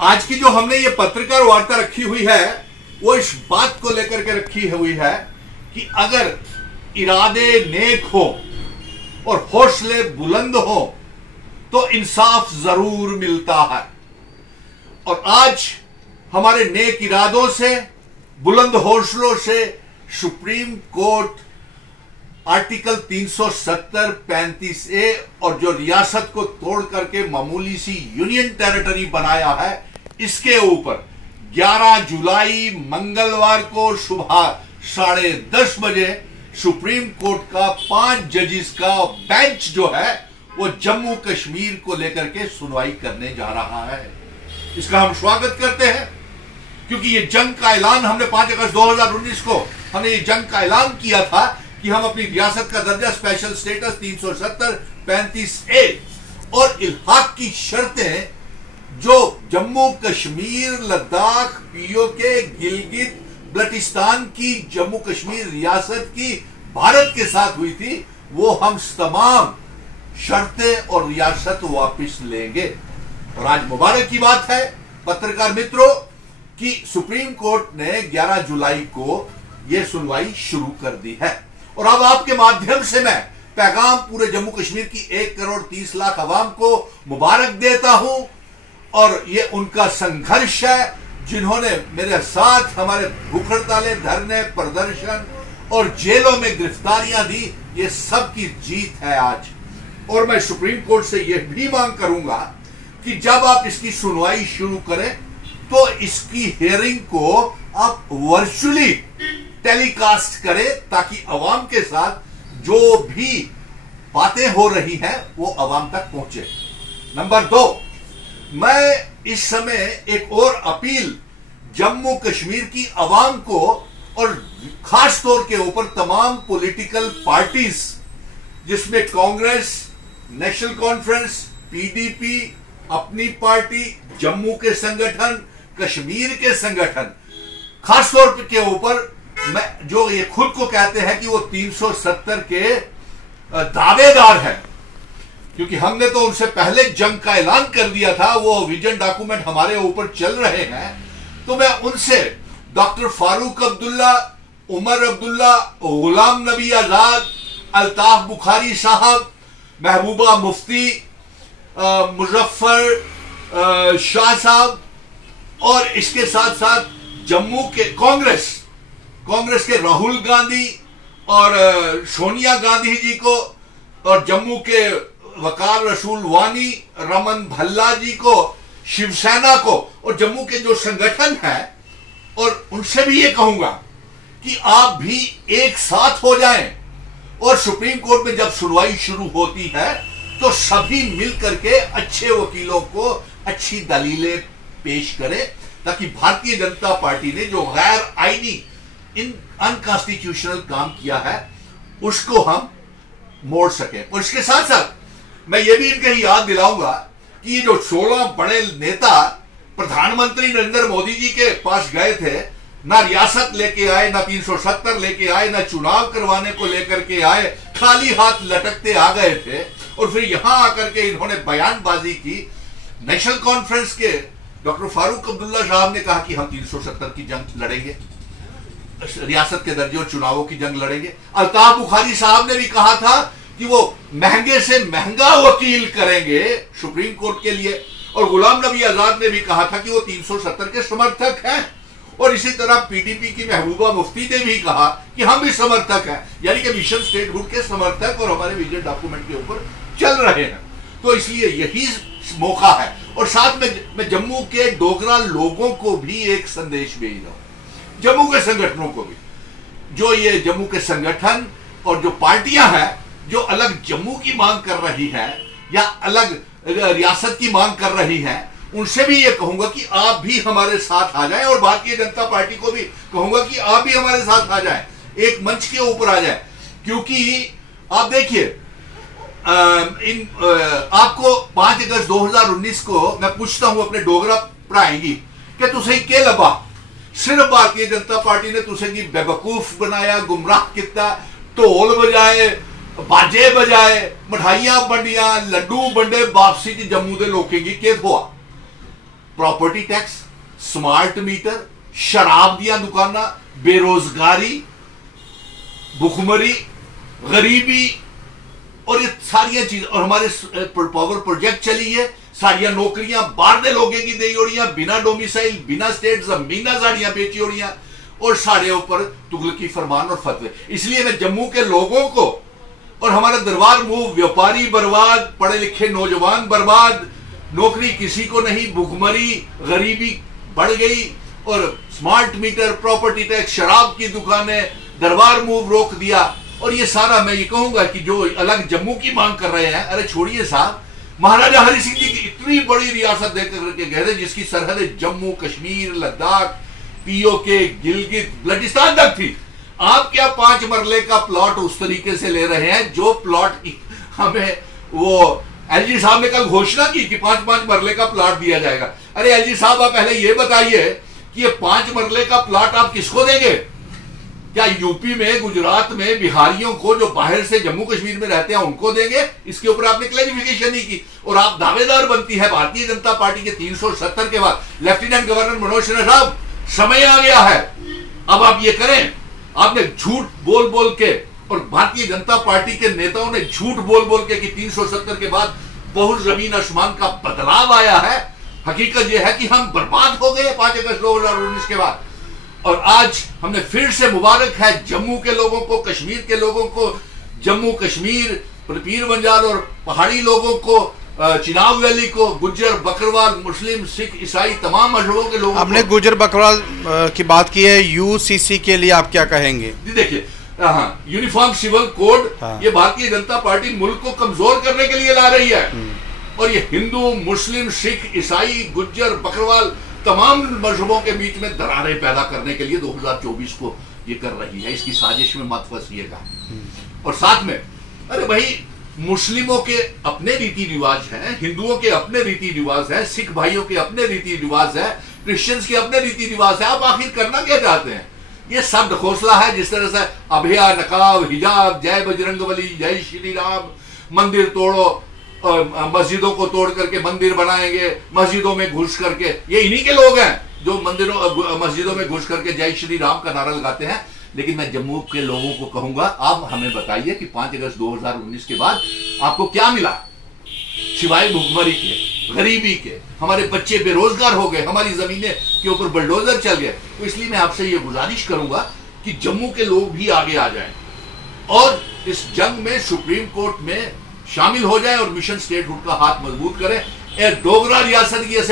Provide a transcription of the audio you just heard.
आज की जो हमने ये पत्रकार वार्ता रखी हुई है वो इस बात को लेकर के रखी हुई है कि अगर इरादे नेक हो और हौसले बुलंद हो तो इंसाफ जरूर मिलता है। और आज हमारे नेक इरादों से, बुलंद हौसलों से सुप्रीम कोर्ट आर्टिकल 370, 35A और जो रियासत को तोड़ करके मामूली सी यूनियन टेरिटरी बनाया है, इसके ऊपर 11 जुलाई मंगलवार को सुबह 10:30 बजे सुप्रीम कोर्ट का 5 जजेस का बेंच जो है वो जम्मू कश्मीर को लेकर के सुनवाई करने जा रहा है। इसका हम स्वागत करते हैं क्योंकि ये जंग का ऐलान हमने 5 अगस्त 2019 को हमने ये जंग का ऐलान किया था कि हम अपनी रियासत का दर्जा, स्पेशल स्टेटस 370, 35A और इल्हाक की शर्तें जो जम्मू कश्मीर, लद्दाख, पीओके, गिलगित बल्टिस्तान की जम्मू कश्मीर रियासत की भारत के साथ हुई थी, वो हम तमाम शर्तें और रियासत वापस लेंगे। और आज मुबारक की बात है पत्रकार मित्रों कि सुप्रीम कोर्ट ने 11 जुलाई को यह सुनवाई शुरू कर दी है। और अब आपके माध्यम से मैं पैगाम पूरे जम्मू कश्मीर की 1,30,00,000 अवाम को मुबारक देता हूं। और ये उनका संघर्ष है जिन्होंने मेरे साथ हमारे भूख हड़तालें, धरने, प्रदर्शन और जेलों में गिरफ्तारियां दी, ये सब की जीत है आज। और मैं सुप्रीम कोर्ट से यह भी मांग करूंगा कि जब आप इसकी सुनवाई शुरू करें तो इसकी हियरिंग को आप वर्चुअली टेलीकास्ट करें ताकि अवाम के साथ जो भी बातें हो रही हैं वो अवाम तक पहुंचे। नंबर 2, मैं इस समय एक और अपील जम्मू कश्मीर की अवाम को और खास तौर के ऊपर तमाम पॉलिटिकल पार्टीज जिसमें कांग्रेस, नेशनल कॉन्फ्रेंस, पीडीपी, अपनी पार्टी, जम्मू के संगठन, कश्मीर के संगठन, खासतौर के ऊपर मैं जो ये खुद को कहते हैं कि वो 370 के दावेदार हैं, क्योंकि हमने तो उनसे पहले जंग का ऐलान कर दिया था, वो विजन डॉक्यूमेंट हमारे ऊपर चल रहे हैं। तो मैं उनसे डॉक्टर फारूक अब्दुल्ला, उमर अब्दुल्ला, गुलाम नबी आजाद, अल्ताफ बुखारी साहब, महबूबा मुफ्ती, मुजफ्फर शाह साहब और इसके साथ साथ जम्मू के कांग्रेस के राहुल गांधी और सोनिया गांधी जी को और जम्मू के वकार रसूल वानी, रमन भल्ला जी को, शिवसेना को और जम्मू के जो संगठन है, और उनसे भी ये कहूंगा कि आप भी एक साथ हो जाएं और सुप्रीम कोर्ट में जब सुनवाई शुरू होती है तो सभी मिलकर के अच्छे वकीलों को अच्छी दलीलें पेश करें ताकि भारतीय जनता पार्टी ने जो गैर आईनी अनकॉन्स्टिट्यूशनल काम किया है उसको हम मोड़ सकें। और इसके साथ साथ मैं ये भी इनके याद दिलाऊंगा कि ये जो 16 बड़े नेता प्रधानमंत्री नरेंद्र मोदी जी के पास गए थे, ना रियासत लेके आए, ना 370 लेके आए, ना चुनाव करवाने को लेकर के आए, खाली हाथ लटकते आ गए थे। और फिर यहां आकर के इन्होंने बयानबाजी की। नेशनल कॉन्फ्रेंस के डॉक्टर फारूक अब्दुल्ला साहब ने कहा कि हम 370 की जंग लड़ेंगे, रियासत के दर्जे और चुनावों की जंग लड़ेंगे। अल्ताफ बुखारी साहब ने भी कहा था कि वो महंगे से महंगा वकील करेंगे सुप्रीम कोर्ट के लिए। और गुलाम नबी आजाद ने भी कहा था कि वो 370 के समर्थक हैं। और इसी तरह पीडीपी की महबूबा मुफ्ती ने भी कहा कि हम भी समर्थक हैं, यानी कि मिशन स्टेटहुड के समर्थक और हमारे विजन डॉक्यूमेंट के ऊपर चल रहे हैं। तो इसलिए यही मौका है। और साथ में मैं जम्मू के डोगरा लोगों को भी एक संदेश भेज रहा हूं, जम्मू के संगठनों को भी, जो ये जम्मू के संगठन और जो पार्टियां हैं जो अलग जम्मू की मांग कर रही हैं या अलग रियासत की मांग कर रही हैं, उनसे भी ये कहूंगा कि आप भी हमारे साथ आ जाएं। और भारतीय जनता पार्टी को भी कहूंगा कि आप भी हमारे साथ आ जाएं, एक मंच के ऊपर आ जाएं। क्योंकि आप देखिए, आपको 5 अगस्त 2019 को मैं पूछता हूं अपने डोगरा भराएंगी कि तुसे के लबा, सिर्फ भारतीय जनता पार्टी ने तुसे की बेवकूफ बनाया, गुमराह किया, ढोल बजाए, बाजे बजाए, मिठाइयां बंडियां, लड्डू बंडे, वापसी की जम्मू के लोगों की केत हुआ। प्रॉपर्टी टैक्स, स्मार्ट मीटर, शराब दिया दुकाना, बेरोजगारी, भुखमरी, गरीबी और ये सारिया चीज, और हमारे पावर प्रोजेक्ट चली है, सारिया नौकरियां बाहर दे लोगों की दी ओड़ियां, बिना डोमिसाइल, बिना स्टेट जमीना साड़ियां बेची ओड़ियां, और साढ़े ऊपर तुगलकी फरमान और फतवे। इसलिए मैं जम्मू के लोगों को और हमारा दरबार मूव, व्यापारी बर्बाद, पढ़े लिखे नौजवान बर्बाद, नौकरी किसी को नहीं, भुखमरी, गरीबी बढ़ गई, और स्मार्ट मीटर, प्रॉपर्टी टैक्स, शराब की दुकानें, दरबार मूव रोक दिया। और ये सारा मैं ये कहूंगा कि जो अलग जम्मू की मांग कर रहे हैं, अरे छोड़िए साहब, महाराजा हरि सिंह जी की इतनी बड़ी रियासत देकर करके गए थे जिसकी सरहद जम्मू कश्मीर, लद्दाख, पीओके, गिलगित, बल्टिस्तान तक थी। आप क्या 5 मरले का प्लॉट उस तरीके से ले रहे हैं जो प्लॉट हमें वो एलजी साहब ने कल घोषणा की कि 5-5 मरले का प्लॉट दिया जाएगा। अरे एलजी साहब, आप पहले ये बताइए कि ये 5 मरले का प्लॉट आप किसको देंगे? क्या यूपी में, गुजरात में बिहारियों को जो बाहर से जम्मू कश्मीर में रहते हैं उनको देंगे? इसके ऊपर आपने क्लैरिफिकेशन नहीं की, और आप दावेदार बनती है भारतीय जनता पार्टी के 370 के बाद। लेफ्टिनेंट गवर्नर मनोज सिन्हा साहब, समय आ गया है, अब आप ये करें। आपने झूठ बोल बोल के, और भारतीय जनता पार्टी के नेताओं ने झूठ बोल बोल के कि 370 के बाद बहुत जमीन आसमान का बदलाव आया है। हकीकत यह है कि हम बर्बाद हो गए 5 अगस्त 2019 के बाद। और आज हमने फिर से, मुबारक है जम्मू के लोगों को, कश्मीर के लोगों को, जम्मू कश्मीर, पीर पंजाल और पहाड़ी लोगों को, चिनाब वैली को, गुज्जर बकरवाल, मुस्लिम, सिख, ईसाई, तमाम मजहबों के लोगों। हमने गुज्जर बकरवाल की बात की है, यूसीसी के लिए आप क्या कहेंगे? जी देखिए, हाँ, यूनिफॉर्म सिविल कोड, ये भारतीय जनता पार्टी मुल्क को कमजोर करने के लिए ला रही है, और ये हिंदू, मुस्लिम, सिख, ईसाई, गुज्जर, बकरवाल, तमाम मजहबों के बीच में दरारें पैदा करने के लिए 2024 को ये कर रही है। इसकी साजिश में मत फंसिएगा। और साथ में, अरे भाई, मुस्लिमों के अपने रीति रिवाज हैं, हिंदुओं के अपने रीति रिवाज हैं, सिख भाइयों के अपने रीति रिवाज है, क्रिश्चियंस के अपने रीति रिवाज है। आप आखिर करना क्या चाहते हैं? ये सब ढकोसला है। जिस तरह से अभया, नकाब, हिजाब, जय बजरंगबली, जय श्री राम, मंदिर तोड़ो, मस्जिदों को तोड़ करके मंदिर बनाएंगे, मस्जिदों में घुस करके, ये इन्हीं के लोग हैं जो मंदिरों मस्जिदों में घुस करके जय श्री राम का नारा लगाते हैं। लेकिन मैं जम्मू के लोगों को कहूंगा, आप हमें बताइए कि 5 अगस्त 2019 के बाद आपको क्या मिला सिवाय भुखमरी के, गरीबी के? हमारे बच्चे बेरोजगार हो गए, हमारी जमीनें के ऊपर बुलडोजर चल गए। तो इसलिए मैं आपसे ये गुजारिश करूंगा कि जम्मू के लोग भी आगे आ जाएं और इस जंग में सुप्रीम कोर्ट में शामिल हो जाए और मिशन स्टेटहुड का हाथ मजबूत करें। डोगरा रियासत की ऐसे